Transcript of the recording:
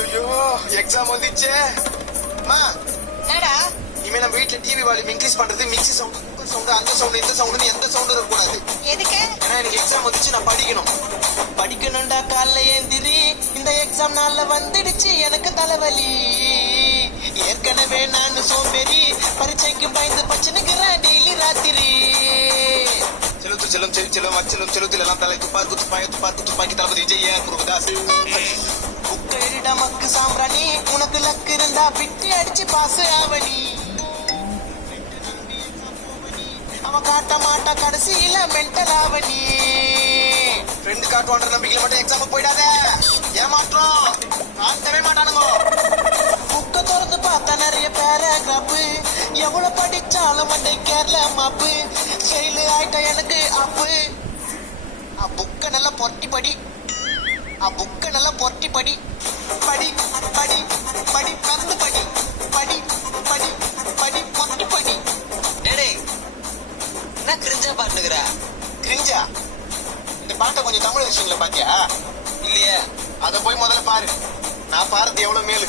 ஐயோ எக்ஸாம் வந்துச்சே. அம்மா என்னடா இனிமே நம்ம வீட்டுல டிவி வால்யூம் இன்க்ரீஸ் பண்றது மிக்ஸி சவுண்ட், சவுண்ட், அந்த சவுண்ட், இந்த சவுண்ட், எந்த சவுண்டும் இருக்கக்கூடாது. எதுக்கு? ஏன்னா எனக்கு எக்ஸாம் வந்துச்சு, நான் படிக்கணும். படிக்கணும்டா காலைல ஏந்திரி, இந்த எக்ஸாம் நாள்ல வந்துடுச்சு எனக்கு தலைவலி. ஏற்கனவே நான் சோம்பேறி, பரீட்சைக்கு பயந்து பச்சனுக்குறேன் டெய்லி ராத்திரி. செலுத்து செல்லும் செல் செல்லும் அச்செல்லும் செலுத்தில் எல்லாம் தலை துப்பாக்கு துப்பாக்கி துப்பாக்கு துப்பாக்கி தளபதி விஜய் ஏஆர் முருகதாஸ். புக்கையிட மக்கு சாம்பிராணி, உனக்கு லக்கு இருந்தா பிட்டு அடிச்சு பாசு ஆவணி. அவன் காட்ட மாட்டா கடைசியில மென்டல் ஆவணி. ஃப்ரெண்ட் காட்டுவான்ற நம்பிக்கையில மட்டும் எக்ஸாமுக்கு போயிடாத. ஏமாற்றம் காட்டவே மாட்டானுங்க. புக்க திறந்து பார்த்தா நிறைய பேராகிராஃப், எவ்வளவு படிச்சாலும் மண்டை கேரள மாப்பு. ஃபெயில் ஆயிட்ட எனக்கு அப்பு. புக்க நல்லா பொட்டி படி, புக்க நல்லா பொட்டி படி. படி படி படி பறந்து படி, படி படி படி பொட்டி படி. டேய் என்ன கிரிஞ்சா பாட்டுக்கிற? கிரிஞ்சா? இந்த பாட்டை கொஞ்சம் தமிழ் விஷயங்கள பாத்தியா? இல்லையே. அத போய் முதல்ல பாரு. நான் பாருது எவ்வளவு மேலு.